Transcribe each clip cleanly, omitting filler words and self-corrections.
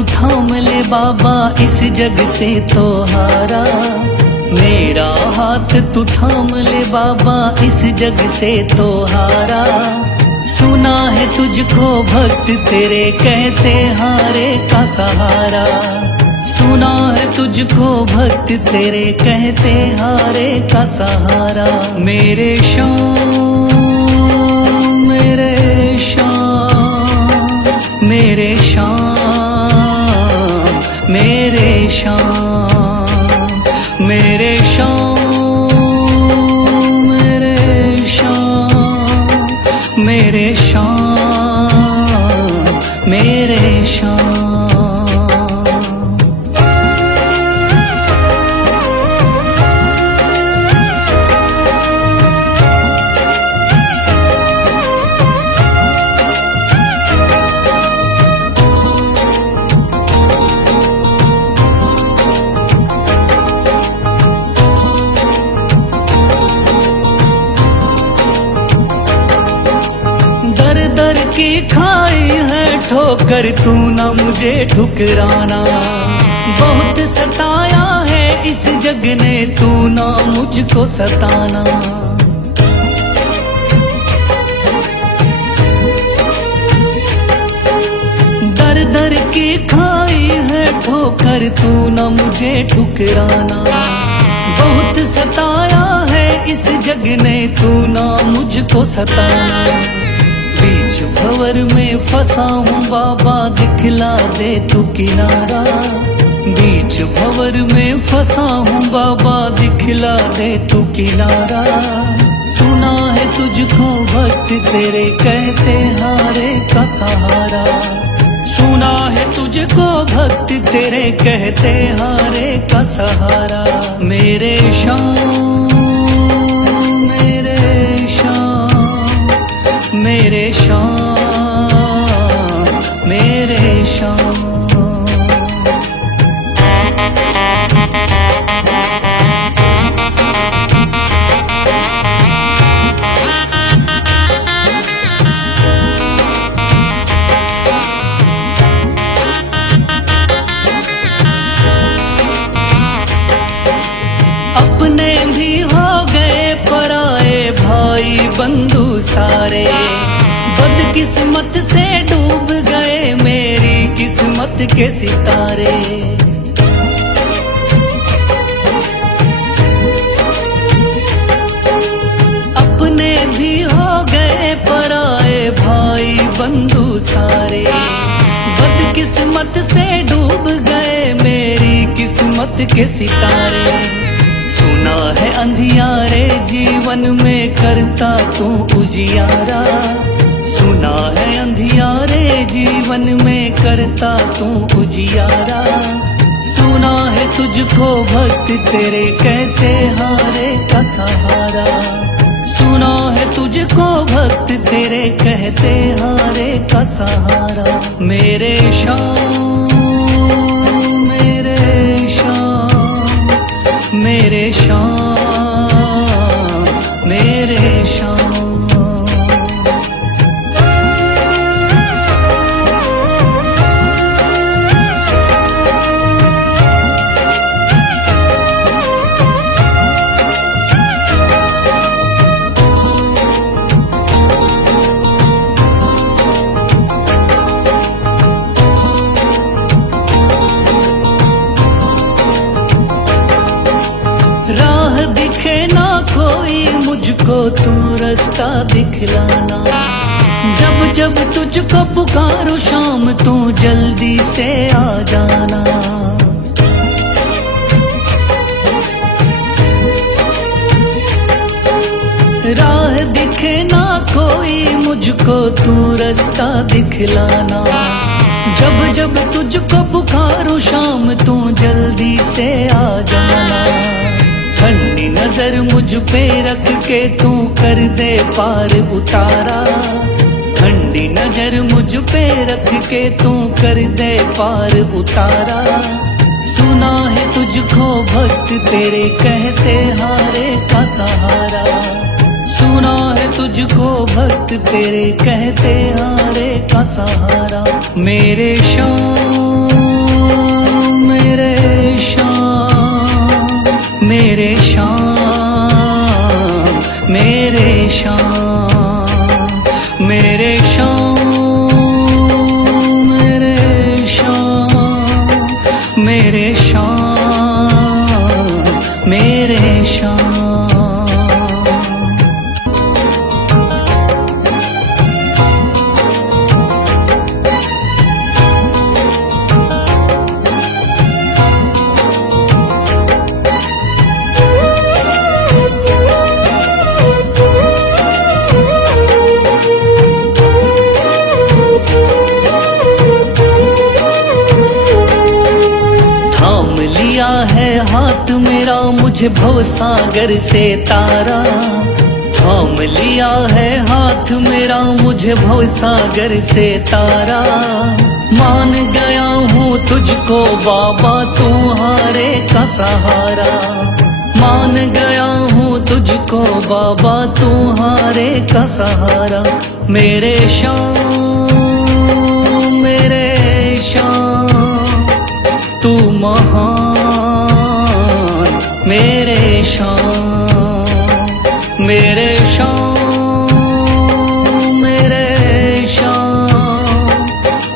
तू थाम ले बाबा, इस जग से तो हारा। मेरा हाथ तू थाम ले बाबा, इस जग से तो हारा। सुना है तुझको भक्त तेरे कहते हारे का सहारा। सुना है तुझको भक्त तेरे कहते हारे का सहारा। मेरे श्याम मेरे श्याम मेरे श्याम मेरे श्याम मेरे श्याम मेरे श्याम मेरे श्याम मेरे श्याम। दर की खाई है ठोकर, तू ना मुझे ठुकराना। बहुत सताया है इस जग ने, तू ना मुझको सताना। दर दर की खाई है ठोकर, तू ना मुझे ठुकराना। बहुत सताया है इस जग ने, तू ना मुझको सताना। बीच भंवर में फंसा हूँ बाबा, दिखला दे तू किनारा। बीच भंवर में फंसा हूँ बाबा, दिखला दे तू किनारा। सुना है तुझको भक्त तेरे कहते हारे का सहारा। सुना है तुझको भक्त तेरे कहते हारे का सहारा। मेरे श्याम मेरे श्याम मेरे श्याम मेरे श्याम। अपने भी हो गए पराए भाई बंधु सारे। बदकिस्मत से डूब गए मेरी किस्मत के सितारे। अपने भी हो गए पराए भाई बंधु सारे। बदकिस्मत से डूब गए मेरी किस्मत के सितारे। सुना है अंधियारे जीवन में करता तू उजियारा। सुना है अंधियारे जीवन में करता तू उजियारा। सुना है तुझको भक्त तेरे कहते हारे का सहारा। सुना है तुझको भक्त तेरे कहते हारे का सहारा। मेरे श्याम मेरे श्याम मेरे श्याम मेरे श्याम। राह दिखे ना कोई मुझको, तू रास्ता दिखलाना। जब जब तुझको पुकारूं शाम, तू जल्दी से आ जाना। राह दिखे ना कोई मुझको, तू रास्ता दिखलाना। जब जब तुझको पुकारूं शाम, तू जल्दी से आ जाना। ठंडी नजर मुझ पे रख के तू कर दे पार उतारा। ठंडी नजर मुझ पे रख के तू कर दे पार उतारा। सुना है तुझको भक्त तेरे कहते हारे का सहारा। सुना है तुझको भक्त तेरे कहते हारे का सहारा। मेरे श्याम मेरे शाम, मेरे शाम, मेरे शाम, मेरे शाम, मेरे शाम, मेरे शाम, मेरे शाम। थाम लिया है हाथ मेरा मुझे भवसागर से तारा, थाम लिया है हाथ मेरा मुझे भवसागर से तारा। मान गया हूँ तुझको बाबा तुम्हारे का सहारा, मान गया हूँ तुझको बाबा तुम्हारे का सहारा। मेरे शाम, मेरे शाम, तू महान। मेरे शाम, मेरे शाम, मेरे शाम,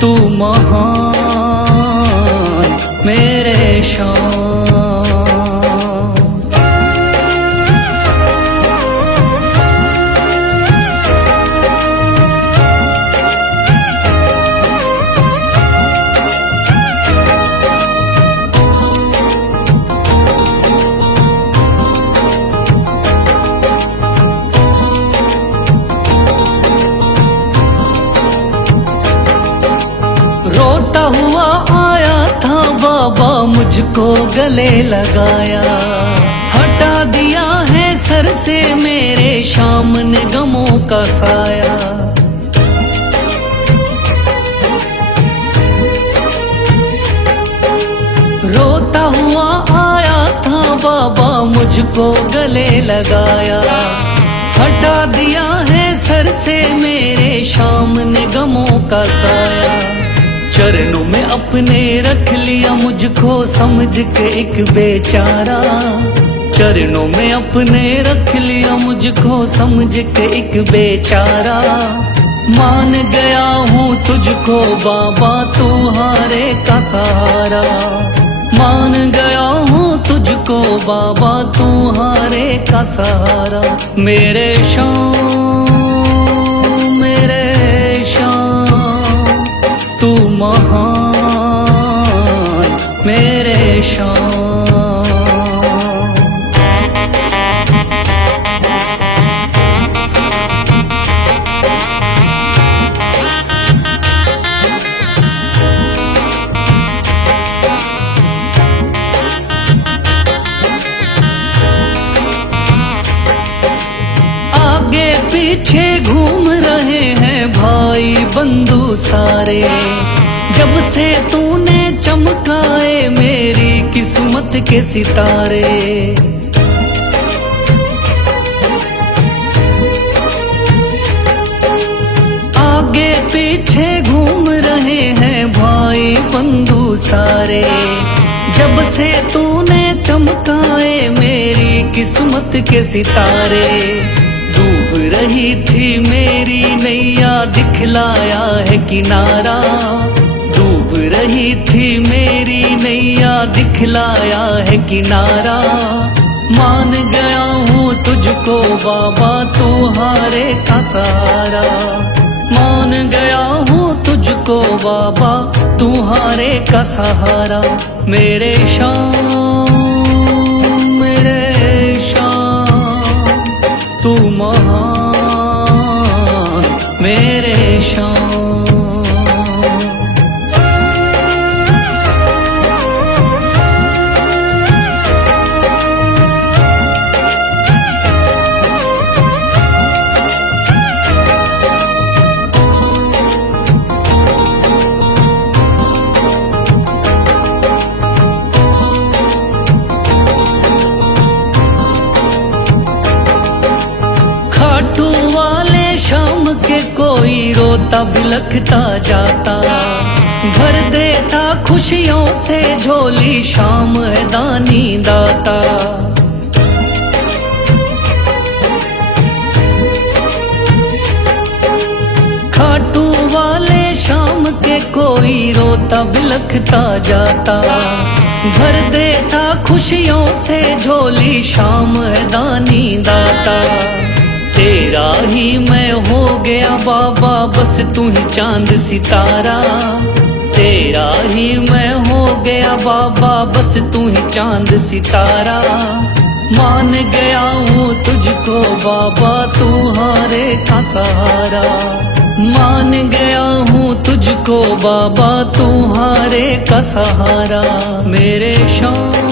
तू महान। मेरे शाम। रोता हुआ आया था बाबा मुझको गले लगाया, हटा दिया है सर से मेरे शाम ने गमों का साया। रोता हुआ आया था बाबा मुझको गले लगाया, हटा दिया है सर से मेरे शाम ने गमों का साया। चरणों में अपने रख लिया मुझको समझ के एक बेचारा, चरणों में अपने रख लिया मुझको समझ के एक बेचारा। मान गया हूँ तुझको बाबा तुम्हारे का सहारा, मान गया हूँ तुझको बाबा तुम्हारे का सहारा। मेरे शाम, मेरे शाम, तू महान। मेरे शाम। आगे पीछे घूम रहे हैं भाई बंधु सारे, जब से तूने चमकाए मेरी किस्मत के सितारे। आगे पीछे घूम रहे हैं भाई बंधु सारे, जब से तूने चमकाए मेरी किस्मत के सितारे। डूब रही थी मेरी नैया दिखलाया है किनारा, डूब रही थी मेरी नैया दिखलाया है किनारा। मान गया हूँ तुझको बाबा तुम्हारे का सहारा, मान गया हूँ तुझको बाबा तुम्हारे का सहारा। मेरे शाम, मेरे शाम, तू महान। मेरे शाम। खाटू वाले शाम के कोई रोता बिलखता जाता, भर देता खुशी खुशियों से झोली शाम है दानी दाता। खाटू वाले शाम के कोई रोता बिलखता जाता। भर देता खुशियों से झोली शाम है दानी दाता। तेरा ही मैं हो गया बाबा बस तू ही चांद सितारा। तेरा ही मैं हो गया बाबा बस तू ही चांद सितारा। मान गया हूँ तुझको बाबा तू हारे का सहारा। मान गया हूँ तुझको बाबा तू हारे का सहारा। मेरे शाम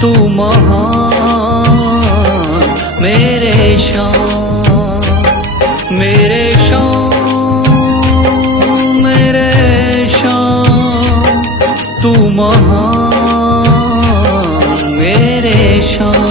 तू महान मेरे शाम। मेरे शाम तू महान मेरे शाम।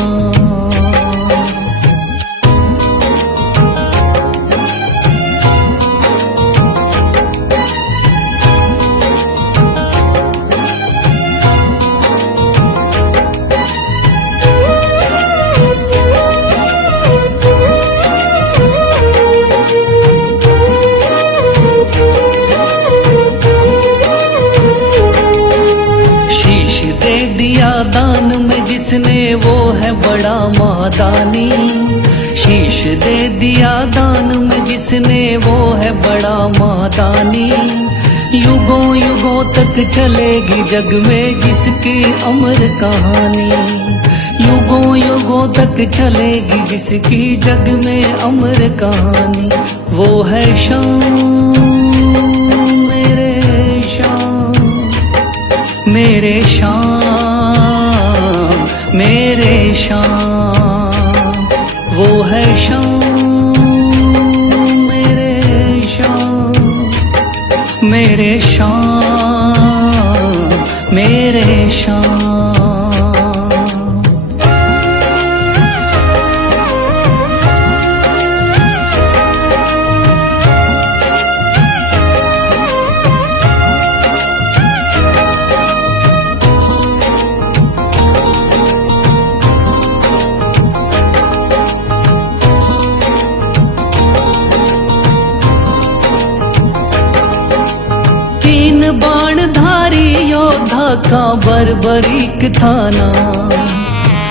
दान में जिसने वो है बड़ा मादानी। शीश दे दिया दान में जिसने वो है बड़ा मादानी। युगों युगों तक चलेगी जग में जिसकी अमर कहानी। युगों युगों तक चलेगी जिसकी जग में अमर कहानी। वो है शाम मेरे शाम मेरे शाम। वो है शाम मेरे शाम मेरे शाम। बाणधारी योद्धा का बर्बरीक थाना।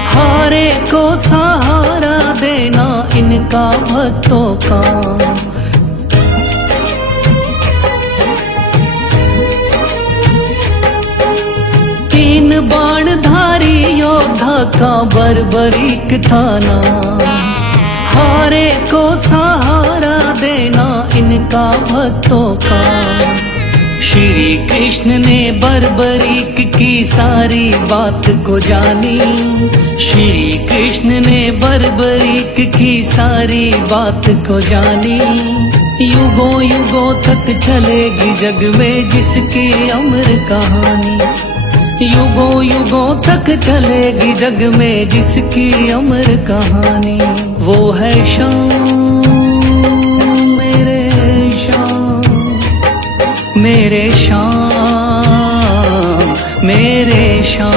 हारे को सहारा देना इनका भक्तों का। तीन बाणधारी योद्धा का बर्बरीक थाना। हारे को सहारा देना इनका भक्तों का। श्री कृष्ण ने बर्बरीक की सारी बात को जानी। श्री कृष्ण ने बर्बरीक की सारी बात को जानी। युगों युगों तक चलेगी जग में जिसकी अमर कहानी। युगों युगों तक चलेगी जग में जिसकी अमर कहानी। वो है शाम मेरे शाम मेरे शाम।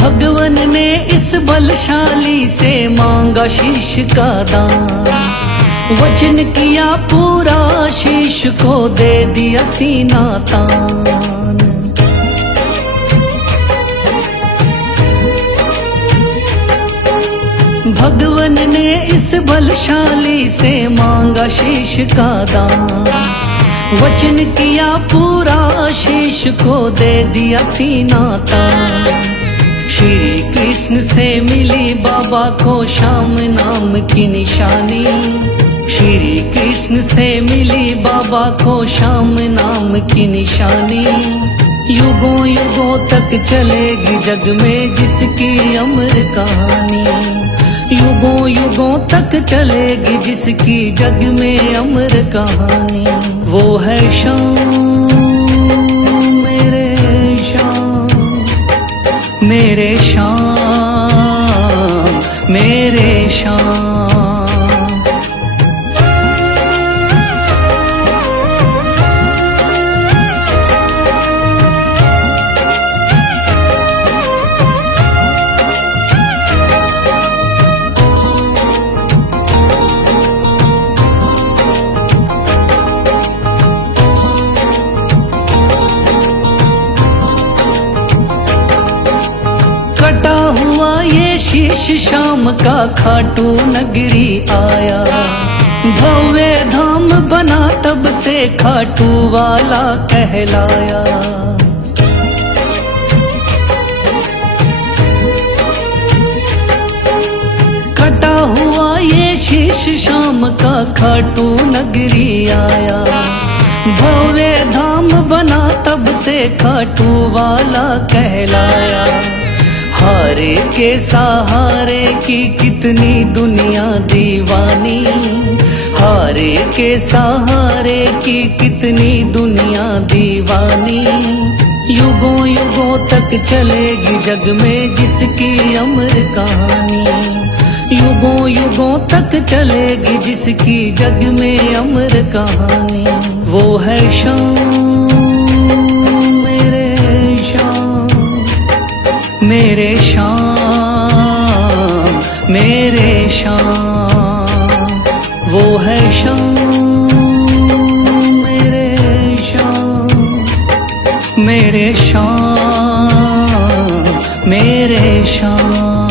भगवन ने इस बलशाली से मांगा शीश का दान। वचन किया पूरा शीश को दे दिया सीना तान। भगवन ने इस बलशाली से मांगा शीश का दान। वचन किया पूरा शीश को दे दिया सीना तान। श्री कृष्ण से मिली बाबा को श्याम नाम की निशानी। श्री कृष्ण से मिली बाबा को श्याम नाम की निशानी। युगों युगों तक चलेगी जग में जिसकी अमर कहानी। युगों युगों तक चलेगी जिसकी जग में अमर कहानी। वो है शाम मेरे शाम, मेरे शाम, मेरे शाम। कटा हुआ ये शीश शाम का खाटू नगरी आया। भव्य धाम बना तब से खाटू वाला कहलाया। कटा हुआ ये शीश शाम का खाटू नगरी आया। भव्य धाम बना तब से खाटू वाला कहलाया। हारे के सहारे की कितनी दुनिया दीवानी, हारे के सहारे की कितनी दुनिया दीवानी। युगों युगों तक चलेगी जग में जिसकी अमर कहानी। युगों युगों तक चलेगी जिसकी जग में अमर कहानी। वो है शाम मेरे शाम, मेरे शाम, मेरे शाम। वो है शाम मेरे शाम, मेरे शाम, मेरे शाम।